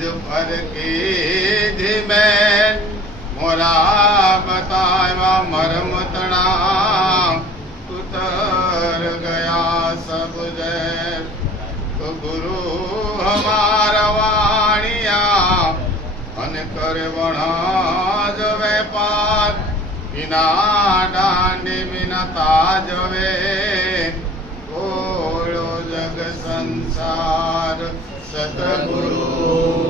અને મુझ પર કીધી મેં મોરા બતાવ્યા મરમ તણા ઉતર ગયા સબ तो ગુરુ હમારા વાણિયા અને કરે વણાજ વેપાર વિના દાંડી વિના તાજવે કોળો જગ સંસાર સતગુરુ મહારાજ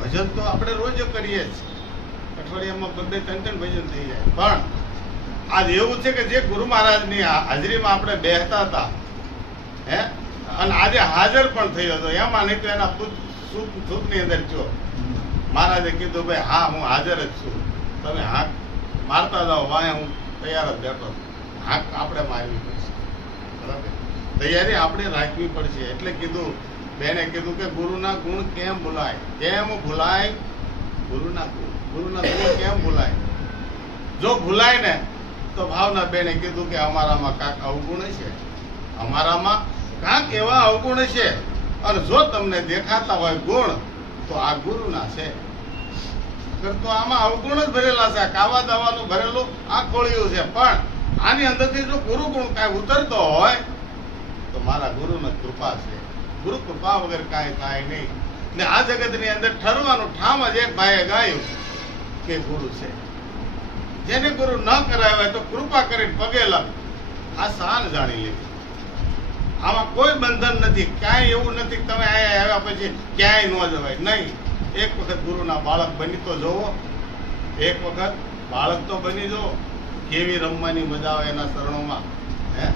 ભજન તો આપણે રોજ કરીએ જ. અઠવાડિયામાં ભજન થઈ જાય. પણ આજ એવું છે કે જે ગુરુ મહારાજની હાજરીમાં આપણે બેહતા હતા, હે? અને આજે હાજર પણ થયો હતો. એમાં નહીં તો એના પુત સુખ સુખની અંદર જો મહારાજે કીધું, ભાઈ, હા, હું હાજર જ છું. તમે હા મારતા જાઓ, વાંહે હું તૈયાર જ બેઠો છું. આપણે મારવી પડશે. બરાબર? તૈયારી આપણે રાખવી પડશે. એટલે કીધું, બેને કીધું કે, ગુરુના ગુણ કેમ ભૂલાય? કેમ ભૂલાય? ગુરુના ગુણ. ગુરુના ગુણ કેમ ભૂલાય? જો ભૂલાય ને, તો ભાવના બેને કીધું કે, અમારામાં કાંક અવગુણ છે અમારામાં કાંક એવા અવગુણ છે અને જો તમને દેખાતા હોય ગુણ, તો આ ગુરુના છે. તો આમાં અવગુણ જ ભરેલા છે. કાવા દાવાનું ભરેલું આ ખોળિયું છે. પણ આની અંદરથી જો ગુરુ ગુણ કાંઈ ઉતરતો હોય, તો મારા ગુરુની કૃપા છે. ગુરુ કૃપા વગર કાંઈ થાય નહીં. ને આ જગતની અંદર ઠરવાનું ઠામ જ એક ભાઈએ ગાયું કે ગુરુ છે. જેને ગુરુ ન કરાય હોય તો કૃપા કરીને પગે લગ આ શાન જાણી લેવી. આમાં કોઈ બંધન નથી, ક્યાંય એવું નથી તમે આવ્યા પછી ક્યાંય ન જવાય. નહીં. એક વખત ગુરુના બાળક બની તો જવો એક વખત બાળક તો બની જવો કેવી રમવાની મજા આવે એના શરણોમાં. હે?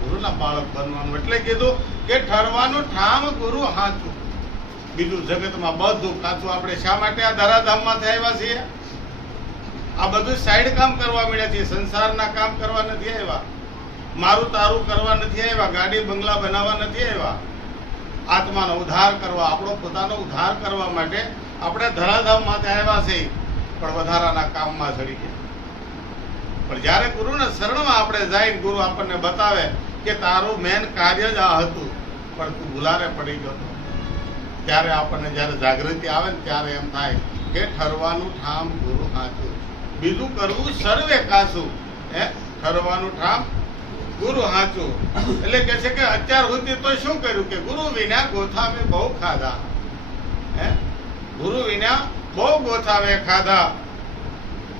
ગુરુના બાળક બનવાનું એટલે કીધું કે ઠરવાનું ઠામ ગુરુ હાચું. બીજું જગતમાં બધું કાચું. આપણે શા માટે આ ધરાધામમાં આવ્યા છીએ? આ બધું સાઈડ કામ કરવા મળ્યા છીએ. સંસારના કામ કરવા નથી આવ્યા. મારું તારું કરવા નથી આવ્યા, ગાડી, બંગલા બનાવવા નથી આવ્યા. આત્માનો ઉદ્ધાર કરવા, આપણો પોતાનો ઉદ્ધાર કરવા માટે આપણે ધરાધામ ધરાધામમાંથી આવ્યા છે પણ વધારાના કામમાં ચડી ગયા. પણ જ્યારે ગુરુના શરણમાં આપણે જાય ગુરુ આપણને બતાવે કે તારું મેન કાર્ય જ આ હતું, પણ તું ભૂલારે પડી ગયો. ત્યારે આપણને જ્યારે જાગૃતિ આવે ને ત્યારે એમ થાય કે ઠરવાનું ઠામ ગુરુ હાચું બીજું કરવું સર્વે કાશું હે? ઠરવાનું ઠામ ગુરુ હાચું. એટલે કે છે કે અત્યાર સુધી તો શું કર્યું કે ગુરુ વિના ગોથામે બહુ ખાધા. હે? ગુરુ વિના બહુ ગોથામે ખાધા.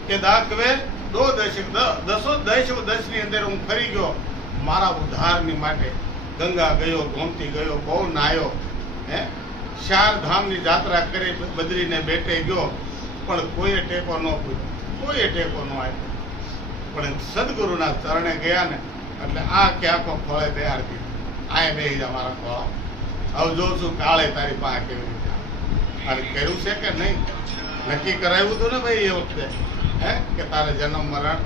કે દાખવે દો દશક દસો દશ દસની અંદર હું ફરી ગયો. મારા ઉદ્ધારની માટે ગંગા ગયો, ગોમતી ગયો, બહુ નાયો. હે? ચાર ધામની જાત્રા કરી, બદરીને બેટે ગયો. પણ કોઈએ ટેકો ન પૂછ્યો. કોઈએ ટેકો ન આપ્યો. પણ સદગુરુના ચરણે ગયા ને એટલે આ ક્યાંકો ફળે તૈયાર કીધું આય બેહી જા મારા ફળો. હવે જોઉં છું કાળે તારી પાસે કેવી રીતે. અને કર્યું છે કે નહીં? નક્કી કરાવ્યું હતું ને ભાઈ એ વખતે? હે? કે તારે જન્મ મરણ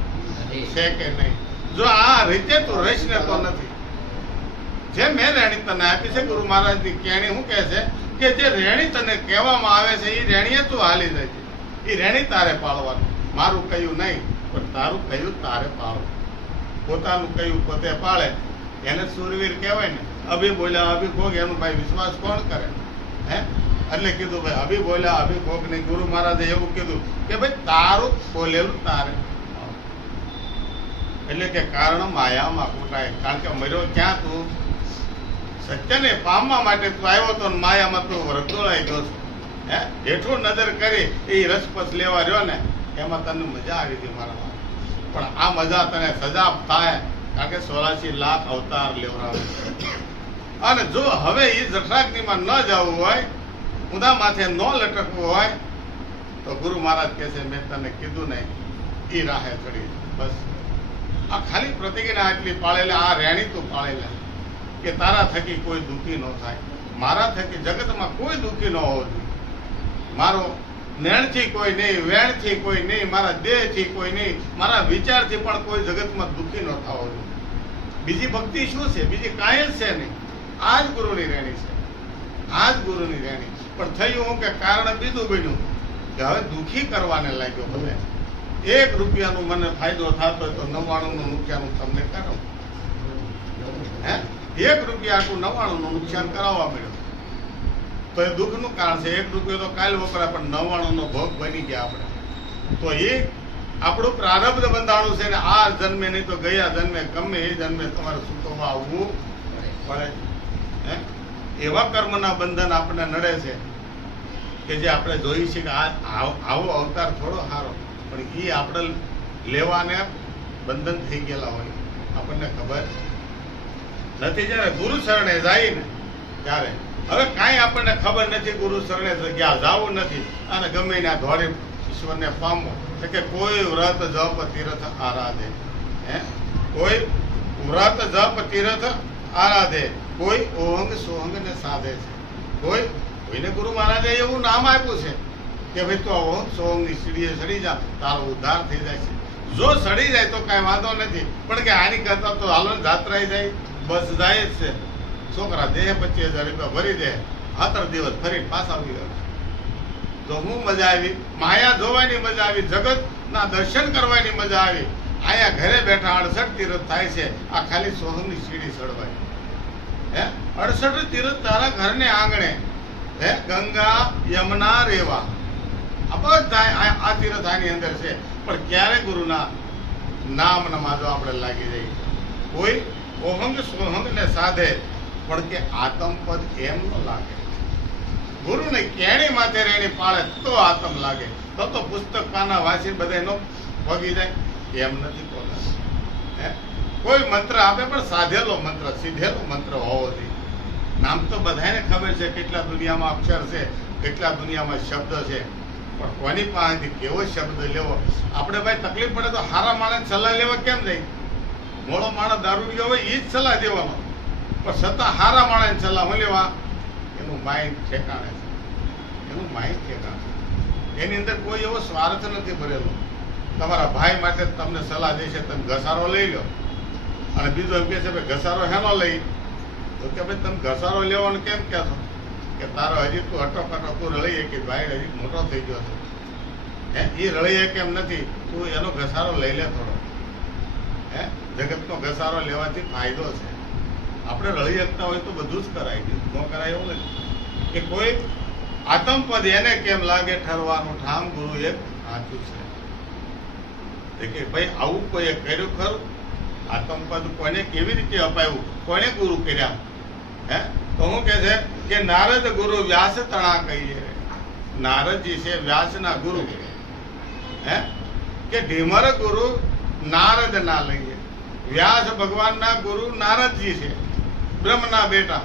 છે કે નહીં? જો આ રીતે તો રહીશ ને તો નથી. જે મેં રેણી તને આપી છે ગુરુ મહારાજની, કેણી શું કહે છે? કે જે રેણી તને કહેવામાં આવે છે, એ રેણીએ તું હાલી જાય એ રેણી તારે પાળવાનું. મારું કહ્યું નહીં, પણ તારું કહ્યું તારે પાળવું. પોતાનું કયું પોતે પાળે, એને સુરવીર કહેવાય ને. અભી બોલ્યા, અભી ખોગ એનું ભાઈ વિશ્વાસ કોણ કરે? હે? એટલે કીધું, ભાઈ, અભી બોલ્યા, અભી ખોગ નહીં. ગુરુ મહારાજે એવું કીધું કે, ભાઈ, તારું બોલેલું તારે. એટલે કે કારણ માયામાં કૂટાય કારણ કે મર્યો ક્યાં તું? સત્યને પામવા માટે તું આવ્યો તો માયામાં તું રગદોળાઈ ગયો છો. હે? હેઠું નજર કરી એ રસપસ લેવા રહ્યો ને, એમાં તને મજા આવી હતી મારા. પણ આ મજા તને સજા થાય કારણ કે સોળાસી લાખ અવતાર લેવડાવે અને જો હવે એ જઠરાગ્નિમાં ન જવું હોય ઉદા માથે ન લટકવું હોય, તો ગુરુ મહારાજ કહે છે, મેં તને કીધું ને એ રાહે ચડી બસ. આ ખાલી પ્રતિજ્ઞા એટલી પાળેલા, આ રેણી તું પાળેલા, કે તારા થકી કોઈ દુઃખી ન થાય. મારા થકી જગતમાં કોઈ દુઃખી ન હોવું જોઈએ. મારો નેણથી કોઈ નહીં, વેણથી કોઈ નહીં, મારા દેહથી કોઈ નહીં, મારા વિચારથી પણ કોઈ જગતમાં દુઃખી ન થવો જોઈએ બીજી ભક્તિ શું છે? બીજી કાંઈ જ છે નહીં. આ જ ગુરુની રેણી છે. આ જ ગુરુની રેણી પણ થયું હું કે કારણ બીજું બન્યું કે હવે દુખી કરવાને લાગ્યો ભલે. એક રૂપિયાનો મને ફાયદો થતો તો નવાણુંનું નુકસાન તમને કરાવું. હે? એક રૂપિયા આટલું નવ્વાણું નું નુકસાન કરાવવા મળ્યો. તો એ દુઃખનું કારણ છે, એક રૂપિયો તો કાલ વપરાય, પણ નવ્વાણુંનો ભોગ બની ગયા આપણે. તો એ આપણું પ્રારબ્ધ બંધાણું છે ને, આ જન્મે નહીં તો ગયા જન્મે, ગમે એ જન્મે તમારે સુખોમાં આવવું પડે એવા કર્મના બંધન આપણને નડે છે કે જે આપણે જોઈએ છીએ કે આ આવો અવતાર થોડો સારો, પણ એ આપણે લેવાને બંધન થઈ ગયેલા હોય. આપણને ખબર નથી. જ્યારે ગુરુ શરણે જાય ને, ત્યારે હવે કાંઈ આપણને ખબર નથી, ગુરુ શરણે જગ્યા જવું નથી, અને ગમે ત્યાં ધોળી ઈશ્વરને પામો. કે કોઈ વ્રત જપ તીર્થ આરાધે. હે? કોઈ વ્રત જપ તીર્થ આરાધે. કોઈ ઓહંગ સોહંગ ને સાધે છે. કોઈ કોઈને ગુરુ મહારાજે એવું નામ આપ્યું છે કે ભાઈ તો ઓહંગ સોહંગની સીડીએ ચડી જા, તારો ઉદ્ધાર થઈ જાય છે. જો સડી જાય તો કાંઈ વાંધો નથી. પણ કે આની કરતા તો હાલો જાત્રાએ જાય, બસ જાય જ છે. છોકરા દેહ પચીસ હજાર રૂપિયા ભરી દે હતર દિવસ ફરી પાછા આવી ગયા તો હું મજા આવી? માયા ધોવાની મજા આવી જગત ના દર્શન કરવાની મજા આવી. અહીંયા ઘરે બેઠા અડસઠ તીરથ થાય છે, આ ખાલી સોહમની સીડી ચડવાય. હે? અડસઠ તીરથ તારા ઘરને આંગણે. હે? ગંગા, યમુના, રેવા. આ બધા આ- તીરથ આની અંદર છે. પણ ક્યારે ગુરુના નામ નમાજો આપણે લાગી જઈએ કોઈ ઓહંગ સોહંગ ને સાધે પણ કે આતમપદ એમ ન લાગે. ગુરુને કેણી માથે રેણી પાળે તો આતમ લાગે. તો તો પુસ્તક પાના વાંચી બધા નો ભગી જાય. એમ નથી બોલા? કોઈ મંત્ર આપે પણ સાધેલો મંત્ર, સીધેલો મંત્ર હોવો જોઈએ. નામ તો બધાને ખબર છે કેટલા દુનિયામાં અક્ષર છે, કેટલા દુનિયામાં શબ્દ છે. પણ કોની પાસેથી કેવો શબ્દ લેવો? આપણે ભાઈ તકલીફ પડે તો હારા માણસ સલાહ લેવા કેમ નહીં મોડો માણસ દારૂ ગયો હોય એ જ સલાહ દેવાનો. પણ છતાં હારા માણસ સલાહ લેવા, એનું માઇન્ડ ઠેકાણે છે. એનું માઇન્ડ ઠેકાણે છે. એની અંદર કોઈ એવો સ્વાર્થ નથી ભરેલો. તમારા ભાઈ માટે તમને સલાહ દેશે, તમે ઘસારો લઈ લો. અને બીજો એમ કહે છે, ભાઈ, ઘસારો હેનો લઈ. તો કે, ભાઈ, તમે ઘસારો લેવાનું કેમ કહેશો કે તારો હજી તું હટો કટો તું રળીએ કે ભાઈ, હજી મોટો થઈ ગયો છે. હે? એ રળીએ કેમ નથી. તું એનો ઘસારો લઈ લે થોડો. હે? જગતનો ઘસારો લેવાથી ફાયદો છે. આપણે રળી શકતા હોય તો બધું જ કરાય ન કરાય એવું નથી. કે કોઈ આતંકવાદ એને કેમ લાગે ઠરવાનું? ઠામ ગુરુ એક સાચું છે. કે ભાઈ, આવું કોઈએ કર્યું ખરું? આતંકવાદ કોને કેવી રીતે અપાયું? કોને ગુરુ કર્યા? હે? તો હું કે છે? કે નારદ ગુરુ વ્યાસ તણા કહીએ. નારદજી છે વ્યાસના ગુરુ. હે? કે ઢીમર ગુરુ નારદ ના લઈએ. વ્યાસ ભગવાનના ગુરુ નારદજી છે. બ્રહ્મના બેટા.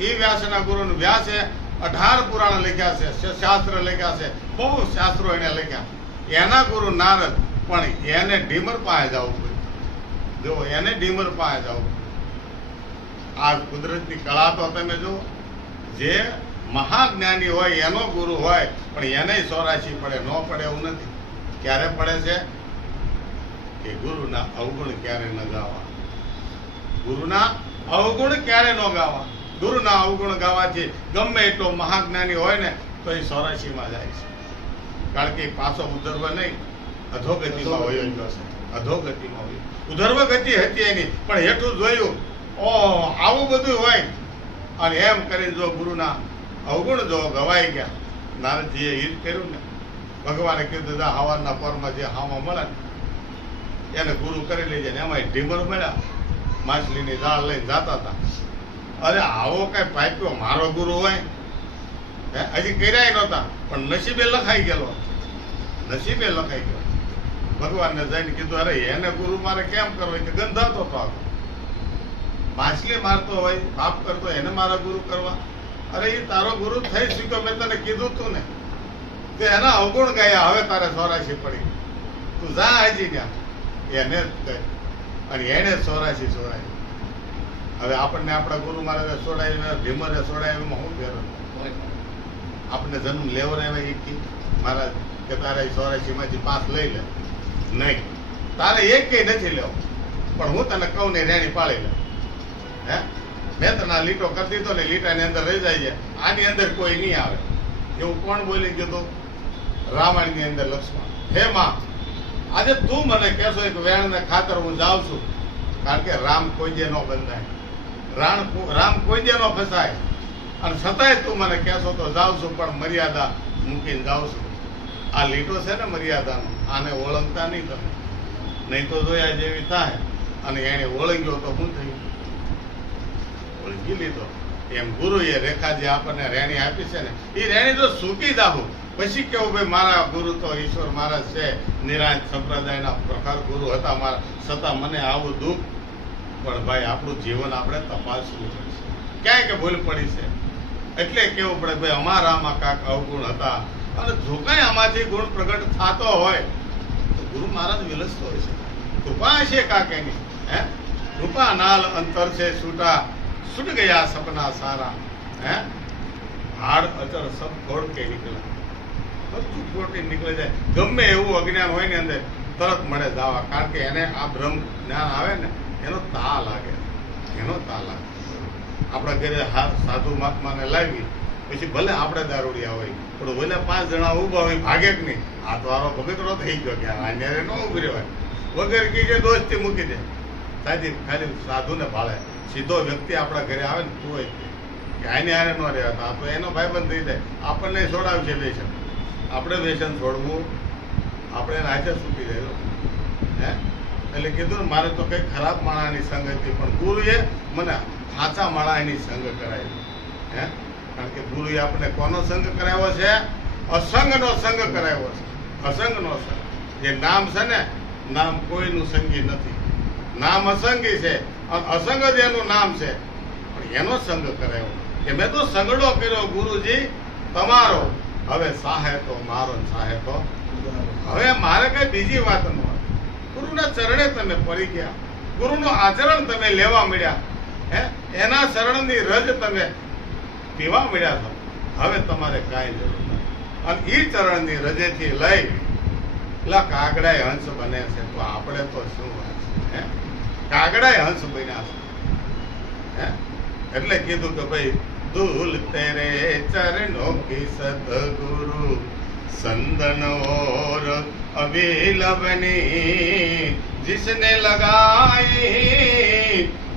એ વ્યાસના ગુરુ વ્યાસે અઢાર પુરાણ લખ્યા છે. શાસ્ત્ર લખ્યા છે. બહુ શાસ્ત્રો એને લખ્યા. એના ગુરુ નારદ, પણ એને ઢીમર પાસે જવું પડ્યું. જો એને ઢીમર પાસે જવું આ કુદરતની કળા તો તમે જુઓ. જે મહાજ્ઞાની હોય, એનો ગુરુ હોય, પણ એને સોરાશી પડે, ન પડે એવું નથી. ક્યારે પડે છે? કે ગુરુના અવગુણ ક્યારે ન ગાવા. ગુરુના અવગુણ ક્યારે ન ગાવા? ગુરુના અવગુણ ગાવાથી ગમે એટલો મહાજ્ઞાની હોય ને તો એ સોરાશીમાં જાય છે. કારણ કે પાછો ઉધર્વ નહીં અધોગતિમાં હોય જ હશે અધોગતિમાં હોય ઉધર્વ ગતિ હતી એની પણ હેઠું જોયું ઓ આવું બધું હોય. અને એમ કરીને જો ગુરુના અવગુણ જો ગવાઈ ગયા નારદજીએ એ જ કર્યું ને. ભગવાને કીધું જા હવારના પરમાં જે હામાં મળે એને ગુરુ કરી લેજે ને એમાં ઢીમર મળ્યા. માછલીની દાળ લઈને જતા હતા. અરે, આવો કઈ પાઇપ્યો મારો ગુરુ હોય. હજી કર્યા નહોતા, પણ નસીબે લખાઈ ગયેલો નસીબે લખાઈ ગયો ભગવાનને જઈને કીધું, અરે, એને ગુરુ મારે કેમ કરવો? કે ગંધાતો હતો. માછલી મારતો હોય, પાપ કરતો એને મારા ગુરુ કરવા. અરે એ તારો ગુરુ થઈ શક્યો? મેં તને કીધું તું ને. તે એના અવગુણ ગયા, હવે તારે સોરાશી પડી. તું જા હજી ત્યાં. એને અને જ સોરાશી સોરાય. હવે આપણને આપણા ગુરુ મહારાજે સોડાવીને ભીમરે સોડાવીમાં શું ફેર આપણને જન્મ લેવો લેવરાવે એ કી મહારાજ કે તારે સોરાશી માંથી પાસ લઈ લે. નહીં. તારે એક નથી લેવો. પણ હું તને કહું ને રેણી પાળી લે. હે? મેં તને લીટો કરી દીધો ને લીટાની અંદર રહી જાય છે. આની અંદર કોઈ નહીં આવે. એવું કોણ બોલી ગયું હતું રામાયણની અંદર લક્ષ્મણ. હે માં આજે તું મને કહેશો એક વેણને ખાતર હું જાઉં છું. કારણ કે રામ કોઈ દે ન બંધાય. રાણ રામ કોઈ દે ન ફસાય. અને છતાંય તું મને કહેશો તો જાઉં છું, પણ મર્યાદા મૂકીને જાઉં છું. આ લીટો છે ને મર્યાદાનો, આને ઓળંગતા નહીં તમે. નહીં તો જોયા જેવી થાય. અને એને ઓળંગ્યો તો શું થયું? ઓળંગી લીધો. એમ ગુરુએ રેખા જે આપણને રેણી આપી છે ને એ રેણી જો સૂકી જાવું પછી કેવું ભાઈ, મારા ગુરુ તો ઈશ્વર મહારાજ છે, નિરાંત સંપ્રદાયના પ્રખર ગુરુ હતા મારા, છતાં મને આવું દુઃખ. પણ ભાઈ, આપણું જીવન આપણે તપાસવું પડશે. ક્યાંય કે ભૂલ પડી છે. એટલે કેવું પડે ભાઈ અમારામાં કાંક અવગુણ હતા. અને જો કાંઈ આમાંથી ગુણ પ્રગટ થતો હોય, તો ગુરુ મહારાજ વિલસતો હોય છે. કૃપા છે કાંક એની હે? કૃપા નાલ અંતર છે છૂટા. છૂટ ગયા સપના સારા, હે? હાડ અચર સબ ખોડ કે નીકળ્યા. બધું પ્રોટીન નીકળી જાય. ગમે એવું અજ્ઞાન હોય ને અંદર, તરત મળે દાવા. કારણ કે એને આ બ્રહ્મ જ્ઞાન આવે ને, એનો તા લાગે. એનો તા લાગે. આપણા ઘરે સાધુ મહાત્માને લાવી, પછી ભલે આપણે દારૂડિયા હોય, પણ ભલે પાંચ જણા ઊભા હોય, ભાગે કે નહીં, આ તો આરો ભગતરો થઈ ગયો કે ન્યારે ન ઊભી રહેવાય. વગર કીજે દોસ્તી મૂકી દે. સાજી ખાલી સાધુને ભાળે. સીધો વ્યક્તિ આપણા ઘરે આવે ને, તોય કે આને હારે ન રહેવાતા આ તો એનો ભાઈબંધ થઈ જાય. આપણને છોડાવશે વ્યસન આપણે વ્યસન છોડવું, આપણે હાથે સૂકી જાય હે? એટલે કીધું ને, મારે તો કંઈક ખરાબ માણાની સંગ હતી, પણ ગુરુએ મને સાચા માણાની સંગ કરાવી હે? કારણ કે ગુરુએ આપણે કોનો સંગ કરાવ્યો છે? અસંગનો સંગ કરાવ્યો છે. અસંગનો સંગ. જે નામ છે ને, નામ કોઈનું સંગી નથી. નામ અસંગી છે. અને અસંગ જ એનું નામ છે. પણ એનો સંગ કરાવ્યો. કે મેં તો સંગડો કર્યો ગુરુજી, તમારો. હવે સાહે તો મારો સાહેબ સાહે તો હવે મારે કઈ બીજી વાત ન હોય. ગુરુના ચરણે તમે પડી ગયા. ગુરુનું આચરણ તમે લેવા મળ્યા. હે? એના શરણની રજ તમે પીવા મળ્યા છો. હવે તમારે કાંઈ જરૂર નથી. અને એ ચરણની રજેથી લઈ લા કાગડાય હંસ બને છે. તો આપણે તો શું હે? કાગડાય હંસ બન્યા છે. હે? એટલે કીધું કે ભાઈ धूल तेरे चरणों की सदगुरु, संदन और अभिलवनी जिसने लगाई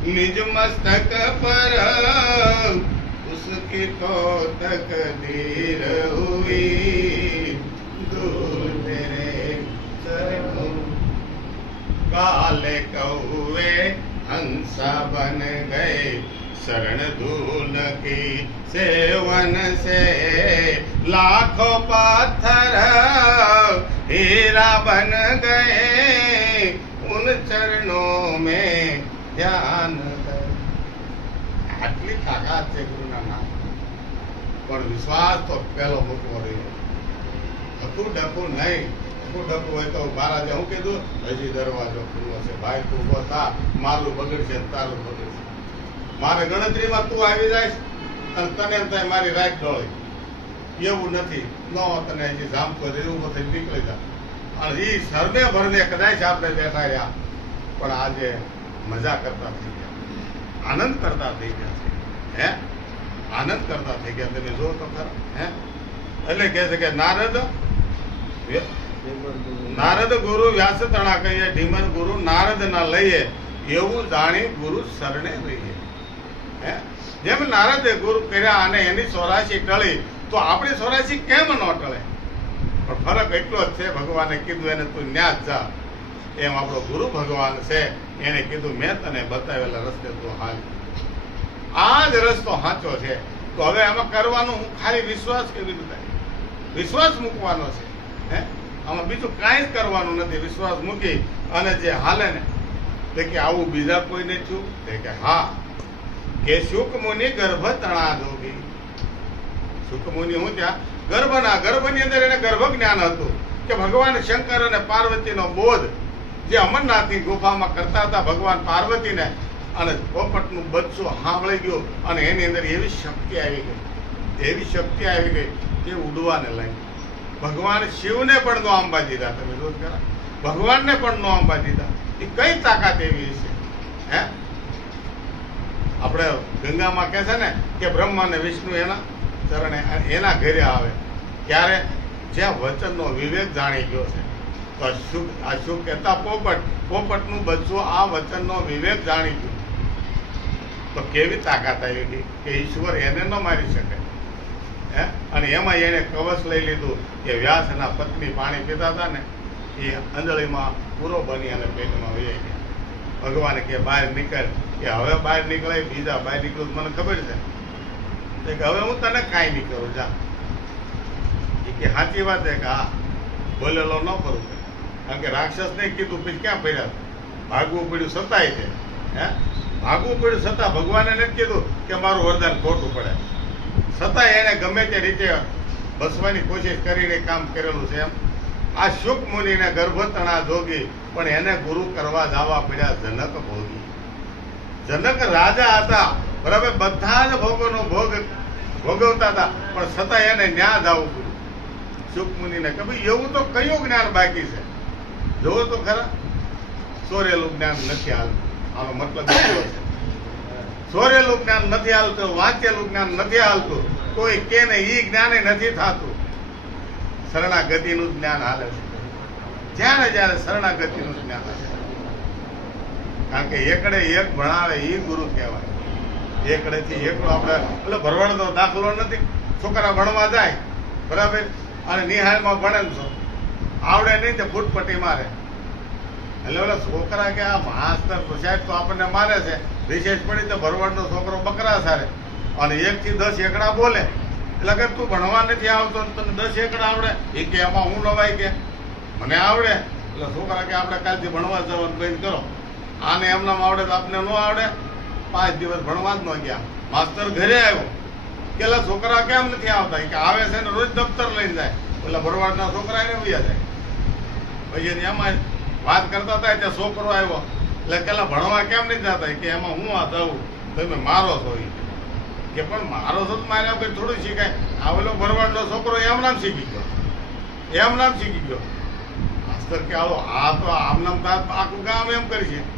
निज मस्तक पर, उसकी तो तक तकदीर हुई। धूल तेरे चरणों, काले कौवे हंसा बन गए। शरण धूल की सेवन से लाखों पत्थर हीरा बन गए उन चरणों में ધ્યાન કર. આટલી તાકાત છે ગુરુના નામ પણ વિશ્વાસ તો પહેલો મૂકવો રહ્યો હતું ડખું નહીં ડખું ડખું હોય તો મહારાજે હું કીધું હજી દરવાજો ખુલ્લો છે ભાઈ તું ઉભો થા મારું બગડશે ને તારું બગડશે મારે ગણતરીમાં તું આવી જાય અને તને એમ મારી રાત ડોળી એવું નથી. ન તને અહીં જામ કરે એવું થઈ નીકળી જાય અને એ સરને ભરને કદાચ આપણે બેઠા રહ્યા. પણ આજે મજા કરતા થઈ ગયા. આનંદ કરતા થઈ ગયા છે. હે? આનંદ કરતા થઈ ગયા. તમે જો તો ખરા. હે? એટલે કહે છે કે નારદ નારદ ગુરુ વ્યાસ તણા કહીએ. ઢીમર ગુરુ નારદ ના લઈએ. એવું જાણી ગુરુ શરણે રહીએ. જેમ નારદે ગુરુ કર્યા અને એની સ્વરાશી ટળી, તો આપણી સ્વરાશી કેમ ન ટળે? પણ ફરક એટલો જ છે, ભગવાને કીધું એને તું ન્યા જ જા. એમ આપણો ગુરુ ભગવાન છે, એને કીધું, મેં તને બતાવેલા રસ્તે તું હાલ. આ જ રસ્તો સાચો છે. તો હવે આમાં કરવાનું હું ખાલી વિશ્વાસ કેવી રીતે વિશ્વાસ મૂકવાનો છે, હે? આમાં બીજું કાંઈ જ કરવાનું નથી. વિશ્વાસ મૂકી અને જે હાલે ને કે આવું બીજા કોઈને થયું? કે, હા. કે શુક મુનિ ગર્ભ તણા જોગી શુક મુનિ હું ત્યાં? ગર્ભના, ગર્ભની અંદર એને ગર્ભ જ્ઞાન હતું કે ભગવાન શંકર અને પાર્વતીનો બોધ જે અમરનાથની ગુફામાં કરતા હતા, ભગવાન પાર્વતીને અને પોપટનું બચ્ચું સાંભળી ગયું અને એની અંદર એવી શક્તિ આવી ગઈ. એવી શક્તિ આવી ગઈ કે ઉડવાને લાગી. ભગવાન શિવને પણ નો આંબા દીધા. તમે રોજ કરા ભગવાનને પણ નો આંબા દીધા. એ કઈ તાકાત એવી છે હે? આપણે ગંગામાં કહે છે ને કે બ્રહ્મા અને વિષ્ણુ એના ચરણે, એના ઘરે આવે. ત્યારે જ્યાં વચનનો વિવેક જાણી ગયો છે. તો અશુભ શુભ કહેતા પોપટ, પોપટનું બચ્ચું આ વચનનો વિવેક જાણી ગયો. તો કેવી તાકાત આવી હતી કે ઈશ્વર એને ન મારી શકે. હે? અને એમાં એને કવચ લઈ લીધું કે વ્યાસ એના પત્ની પાણી પીતા હતા ને, એ અંજળીમાં પૂરો બની અને પેટમાં વહી ગયા. ભગવાને કે બહાર નીકળ. કે હવે બહાર નીકળે બીજા બહાર નીકળું, મને ખબર છે. કે હવે હું તને કાંઈ નહીં કરું, જા. કે સાચી વાત છે કે હા બોલેલો ન કરું કારણ કે રાક્ષસને કીધું, પછી ક્યાં પડ્યા ભાગવું પડ્યું સતાય છે. હે? ભાગવું પડ્યું છતાં ભગવાને નથી કીધું કે મારું વરદાન ખોટું પડે. સતાય એને ગમે તે રીતે બસવાની કોશિશ કરીને કામ કરેલું છે એમ. આ શુક મુનિને ગર્ભતણા જોગી, પણ એને ગુરુ કરવા જવા પડ્યા જનક ભોગી. જનક રાજા હતા. બરાબર? બધા જ ભોગોનો ભોગ ભોગવતા હતા. પણ છતાં એને ન્યા આવવું પડ્યું. શુક મુનિને કે ભાઈ એવું તો કયું જ્ઞાન બાકી છે? જોવો તો ખરા. સોરેલું જ્ઞાન નથી હાલતું. આનો મતલબ કેવો છે. સોરેલું જ્ઞાન નથી હાલતું વાંચેલું જ્ઞાન નથી હાલતું. કોઈ કે ને ઈ જ્ઞાને નથી થતું. શરણાગતિનું જ્ઞાન હાલે છે. જ્યારે જ્યારે શરણાગતિનું જ્ઞાન હાલે. કારણ કે એકડે એક ભણાવે એ ગુરુ કહેવાય. એકડેથી એકડો આપણે, એટલે ભરવાડનો દાખલો નથી. છોકરા ભણવા જાય, બરાબર? અને નિહાલમાં ભણે છો આવડે નહીં તે ફૂટપટ્ટી મારે. એટલે ઓલા છોકરા કે આ માસ્તર તો સાહેબ તો આપણને મારે છે. રિસેસ પડી તો ભરવાડનો છોકરો બકરા સારે. અને એક થી દસ એકડા બોલે. એટલે કે તું ભણવા નથી આવતો તને દસ એકડા આવડે? એ કે એમાં હું નવાય કે? મને આવડે. એટલે છોકરા કે, આપણે કાલથી ભણવા જવાનું બંધ કરો. આને એમનામ આવડે તો આપને ન આવડે. પાંચ દિવસ ભણવા જ ન ગયા. માસ્તર ઘરે આવ્યો. પેલા "લા છોકરા કેમ નથી આવતા? કે આવે છે ને રોજ દફતર લઈને જાય. પેલા ભરવાડના છોકરા એને વયા જાય. પછી એમાં વાત કરતા હતા ત્યાં છોકરો આવ્યો. એટલે પેલા ભણવા કેમ નહીં જતા? કે એમાં હું આ થવું તમે મારો છો એ કે. પણ મારો છો તો મારે આપણે થોડું શીખાય. આ ઓલો ભરવાડનો છોકરો એમ નામ શીખી ગયો. એમ નામ શીખી ગયો. માસ્તર કે આવો, આ તો આમ નામ આખું ગામ એમ કરી છે.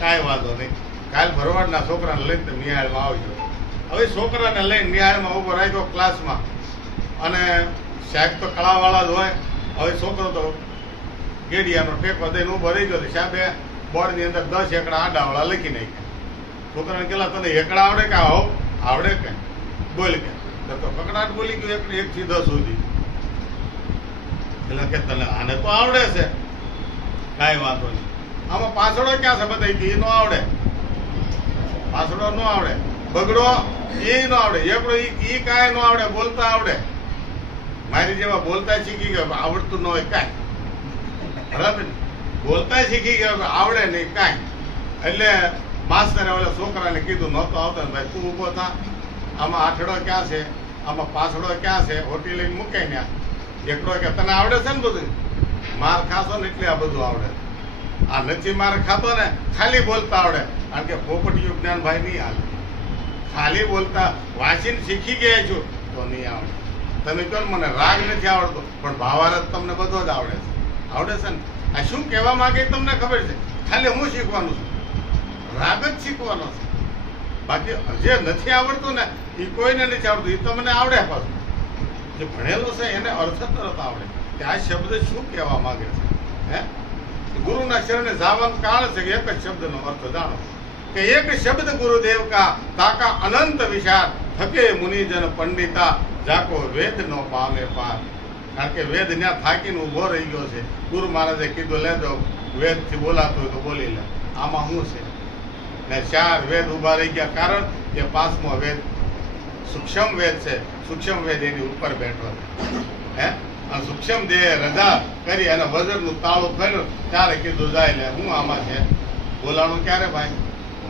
કાંઈ વાંધો નહીં. કાલ ભરવાડના છોકરાને લઈને તમે નિહાળમાં આવજો. હવે છોકરાને લઈને નિહાળમાં ઊભો રાખ્યો ક્લાસમાં. અને સાહેબ તો કળાવાળા જ હોય. હવે છોકરો તો ગેડિયાનો ટેકો દઈને ઊભો રહી ગયો સાહેબે બોર્ડની અંદર દસ એકડા આડાવાળા લખી નાખ્યા. છોકરાને કેટલા તને એકડા આવડે કે? આવો આવડે કે? બોલ કે. તો કકડાટ બોલી ગયો એક એકથી દસ સુધી. એટલે કે તને આને તો આવડે છે. કાંઈ વાંધો નહીં. આમાં પાછળો ક્યાં છે બધા એ નો આવડે. પાછળો નો આવડે. બગડો, એ નો આવડે. એકડો, એ કાંઈ નો આવડે, બોલતા આવડે. મારી જેવા બોલતા શીખી ગયો આવડતું ન હોય કાંઈ. બરાબર બોલતા શીખી ગયો આવડે નહીં કાંઈ. એટલે માસ્તરે ઓલા છોકરાને કીધું, નહોતો આવતો ને ભાઈ, તું ઊભો થા. આમાં આઠડો ક્યાં છે? આમાં પાછળો ક્યાં છે? હોટી લઈને મૂકે ને એકડો કે તને આવડે છે ને બધું? માર ખાશો ને એટલે આ બધું આવડે. આ નથી માર ખાતો ને, ખાલી બોલતા આવડે. કારણ કે પોપટિયું જ્ઞાનભાઈ નહીં હાલે. ખાલી બોલતા વાંચીને શીખી ગયા છો, તો નહીં આવડે. તમે કહો મને રાગ નથી આવડતો, પણ ભાવારત તમને બધો જ આવડે છે. આવડે છે ને? આ શું કહેવા માંગે તમને ખબર છે? ખાલી હું શીખવાનું છું. રાગ જ શીખવાનો છે. બાકી જે નથી આવડતું ને, એ કોઈને નથી આવડતું, એ તમને આવડે પાછું. જે ભણેલો છે એને અર્થ તરત આવડે કે આ શબ્દ શું કહેવા માંગે છે? હે? ગુરુના શરણે જવાનું કારણ છે કે એક જ શબ્દનો અર્થ જાણો. કે એક શબ્દ ગુરુદેવ કા તાકા અનંત વિશાળ થકે મુનિજન પંડિતા જાકો વેદ નો પામે પાર. કારણ કે વેદ ત્યાં થાકીને ઊભો રહી ગયો છે. ગુરુ મહારાજે કીધું, લેજો વેદથી બોલાતું હોય તો બોલી લે. આમાં શું છે? ને ચાર વેદ ઊભા રહી ગયા. કારણ કે પાંચમો વેદ સૂક્ષ્મ વેદ છે. સૂક્ષ્મ વેદ એની ઉપર બેઠો હે? સૂક્ષ્મ દેહ રજા કરી અને વજનનું તાળું ખોલ્યું ત્યારે કીધું જાય એટલે હું આમાં છે? બોલાણું ક્યારે ભાઈ?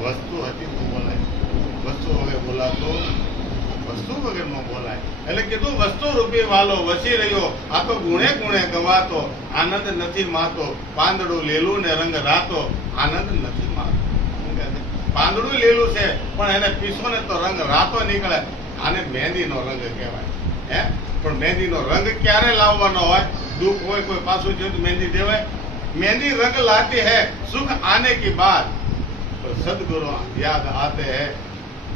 વસ્તુ હતી તો બોલાય. વસ્તુ હવે બોલાતો? વસ્તુ વગર નો બોલાય. એટલે કીધું વસ્તુ રૂપી વાલો વસી રહ્યો. આ તો ગુણે ગુણે ગવાતો. આનંદ નથી માતો. પાંદડું લીલું ને રંગ રાતો. આનંદ નથી માતો. પાંદડું લીલું છે, પણ એને પીસો ને તો રંગ રાતો નીકળે. આને મહેંદીનો રંગ કહેવાય. હે? પણ મહેંદીનો રંગ ક્યારે લાવવાનો હોય? દુઃખ હોય, કોઈ પાછું થયું તો મહેંદી દેવાય? મહેંદી રંગ લાતી હે, સુખ આને કી બાદ? પર સદગુરુ યાદ આતે હે,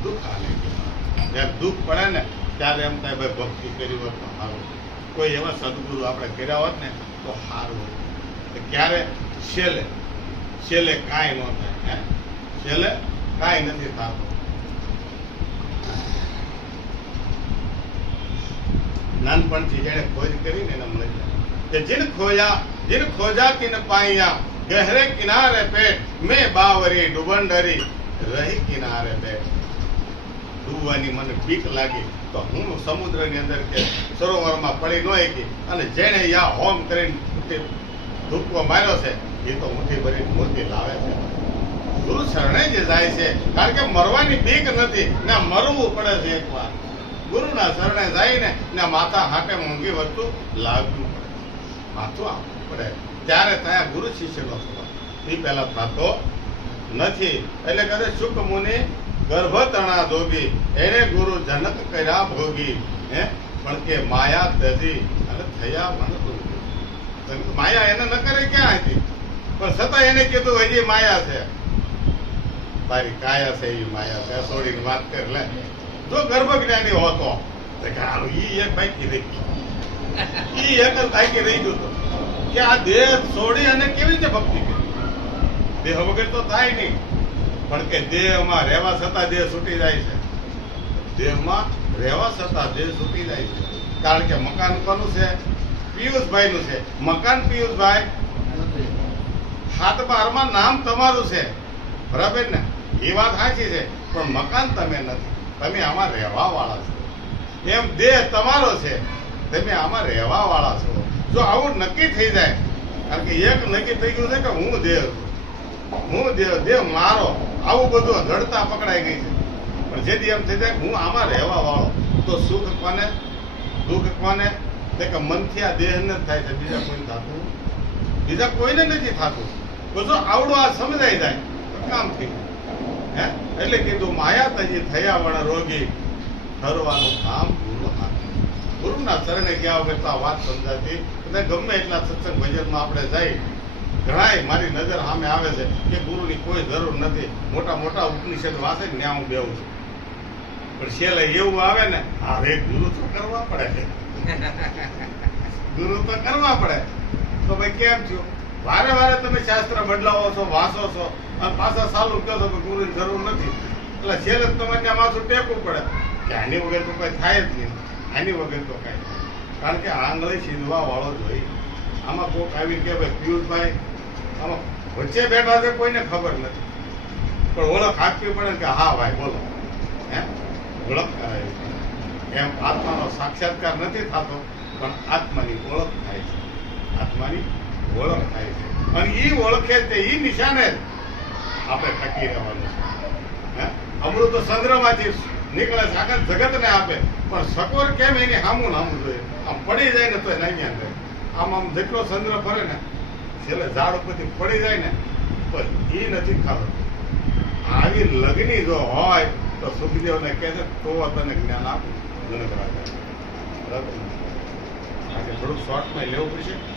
દુઃખ આને કી બાત જ્યારે દુઃખ પડે ને, ત્યારે એમ થાય, ભાઈ, ભક્તિ કરી હોત તો સારું. કોઈ એવા સદગુરુ આપણે કર્યા હોત ને, તો સારું હોત. ક્યારે? છેલ્લે. છેલ્લે કાંઈ ન થાય, હે? છેલ્લે કાંઈ નથી થતું. નાનપણથી જેણે ખોજ કરી ને એને મળી જાય કે જીન ખોયા, જીન ખોજા કિન પાયા, ગહેરે કિનારે પેટ, મેં બાવરી ડુબંડરી રહી કિનારે પેટ. ડૂબવાની મને બીક લાગી તો હું સમુદ્રની અંદર કે સરોવરમાં પડી ન શકી અને જેણે યા હોમ કરીને ધૂપકો માર્યો છે, એ તો મુઠ્ઠી ભરી મૂર્તિ લાવે છે. ગુરુ શરણે જે જાય છે, કારણ કે મરવાની બીક નથી, ને, મરવું પડે છે એકવાર. ગુરુના શરણે જઈને ને માથા હાટે મોંઘી વસ્તુ લાગવું પડે. માથું આપવું પડે. ત્યારે ત્યાં ગુરુ શિષ્યનો સ્વભાવ. એ પહેલા થતો નથી. એટલે કહે શુક મુનિ ગર્ભ તણા જોગી એને ગુરુ જનક કર્યા ભોગી. હે? પણ કે માયા દધી અને થયા મન માયા એને ન કરે ક્યાં હતી પણ છતાં એને કીધું, હજી માયા છે. તારી કાયા છે એ માયા છે. છોડીને વાત કરી, લે. જો ગર્ભ જ્ઞાની હોતો હારું ઈ એક બાકી રહી ગયું. ઈ એક જ બાકી રહી ગયું કે આ દેહ છોડી અને કેવી રીતે ભક્તિ કરી? દેહ વગર તો થાય નહીં. પણ કે દેહમાં રહેવા છતાં દેહ છૂટી જાય છે. દેહમાં રહેવા છતાં દેહ છૂટી જાય છે. કારણ કે મકાન કોનું છે? પિયુષભાઈ નું છે. મકાન પિયુષભાઈ? હાથ બારમાં નામ તમારું છે. બરાબર ને? એ વાત સાચી છે. પણ મકાન તમે નથી. તમે આમાં રહેવા વાળા છો. એમ દેહ તમારો છે, તમે આમાં રહેવા વાળા છો. જો આવું નક્કી થઈ જાય, કારણ કે એક નક્કી થઈ ગયું છે કે હું દેહ હું દેહ દેહ મારો. આવું બધું અધડતા પકડાઈ ગઈ છે. પણ જેથી એમ થઈ જાય હું આમાં રહેવા વાળો તો સુખ કોને? દુઃખ કોને? તે કે મનથી આ દેહને જ થાય છે. બીજા કોઈને થતું બીજા કોઈને નથી થતું. તો જો આવડું આ સમજાઈ જાય, તો કામ થઈ ગયું હે? એટલે કીધું માયા તજી થયા વણ રોગી ઠરવાનું કામ ગુરુ હાથે. ગુરુના ચરણે ગયા વગર તો આ વાત સમજાતી. અને ગમે એટલા સત્સંગ ભજનમાં આપણે જઈ, ઘણાય મારી નજર સામે આવે છે કે ગુરુની કોઈ જરૂર નથી. મોટા મોટા ઉપનિષદ વાંચે ને ત્યાં બેવું છું. પણ છેલ્લે એવું આવે ને હવે ગુરુ તો કરવા પડે છે. ગુરુ તો કરવા પડે. તો ભાઈ કેમ થયું? વારે વારે તમે શાસ્ત્ર બદલાવો છો, વાંચો છો. પાછા સારું કહો કે ગુરુની જરૂર નથી. એટલે છેલ્લે તમારે માથું ટેકવું પડે. કે આની વગર તો કઈ થાય જ નહીં. આની વગર તો કઈ કારણ કે આંગળી સીધવા વાળો હોય. આમાં કોક આવી કે ભાઈ, પિયુષભાઈ, આમાં વચ્ચે બેઠા છે કોઈને ખબર નથી. પણ ઓળખ આપવી પડે કે હા ભાઈ, બોલો. હે? ઓળખ કરાવી એમ આત્માનો સાક્ષાત્કાર નથી થતો, પણ આત્માની ઓળખ થાય છે. આત્માની ઓળખ થાય છે. અને એ ઓળખે તે એ નિશાને જ. આપણે ટકી રહેવાનું છે. અમૃત તો ચંદ્રમાંથી નીકળે છે. આખા જગતને આપે. પણ સકોર કેમ એની હામું નામું જોઈએ? આમ પડી જાય ને તો નહીં રહે. આમ આમ જેટલો ચંદ્ર ફરે ને, છેલ્લે ઝાડ ઉપરથી પડી જાય ને, પણ એ નથી ખાતો. આવી લગ્ની જો હોય, તો સુખદેવને કહે છે, તો તને જ્ઞાન આપું. જનક રાજા. બરાબર? આજે થોડુંક શોર્ટમાં લેવું પડશે.